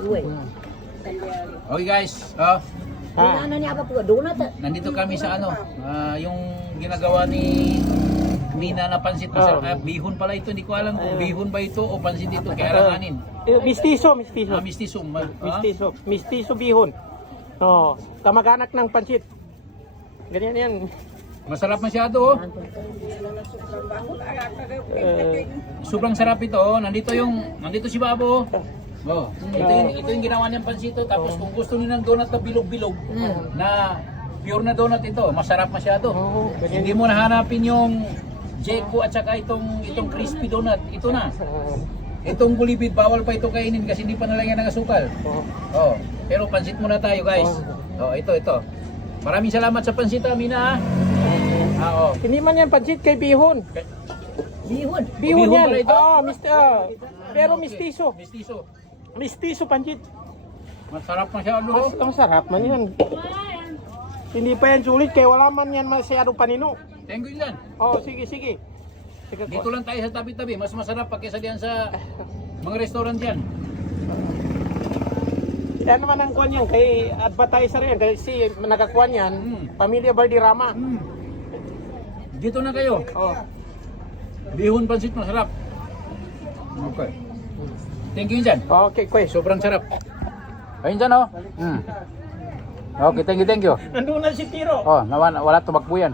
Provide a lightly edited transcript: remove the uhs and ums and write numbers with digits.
Uy. Okay guys, Ano niya apa po? Donut. nandito kami sa ano, yung ginagawa ni Mina na pansit masarap. Bihon pala ito, hindi ko alam kung bihon ba ito o pansit ito, kaya alanganin. Mistiso. Mistisum. Mistiso bihon. Oh, kamag-anak ng pansit. Ganyan yan. Masarap masyado oh. Sobrang sarap ito oh. Nandito si Babo. Oh, ito yung ginawa niyang pansito. Tapos kung gusto niyo ng donut na bilog-bilog, na pure na donut ito, masarap masyado. Hindi mo nahanapin yung Jeko at saka itong crispy donut. Ito na. Itong gulibid, bawal pa ito kainin kasi hindi pa nalagyan ng asukal. Oh, pero pansit muna tayo guys. Oh, ito. Maraming salamat sa pansit, Mina. Oh. Hindi man yan pansit kay bihon. Bihon. Bihon yan. pala ito? Pero mistiso. Mistiso pansit. Masarap masyado. Ang sarap man yan. Hindi pa yan sulit kaya wala man yan masyadong panino. Thank you yan. Oh, sige. Dito lang tayo sa tabi-tabi. Mas masarap pa kaysa diyan sa mga restaurant diyan. Yan naman ang kuwan yan. Kay advertiser yan. Kasi nakakuan yan. Pamilya Valderrama. Dito na kayo. Oh. Bihon pansit masarap. Okay. Thank you dyan. Okay, Kwes. Sobrang sarap. Ayun dyan oh. Okay, thank you. Nandun na si Tiro. Oh, wala tumakbo yan.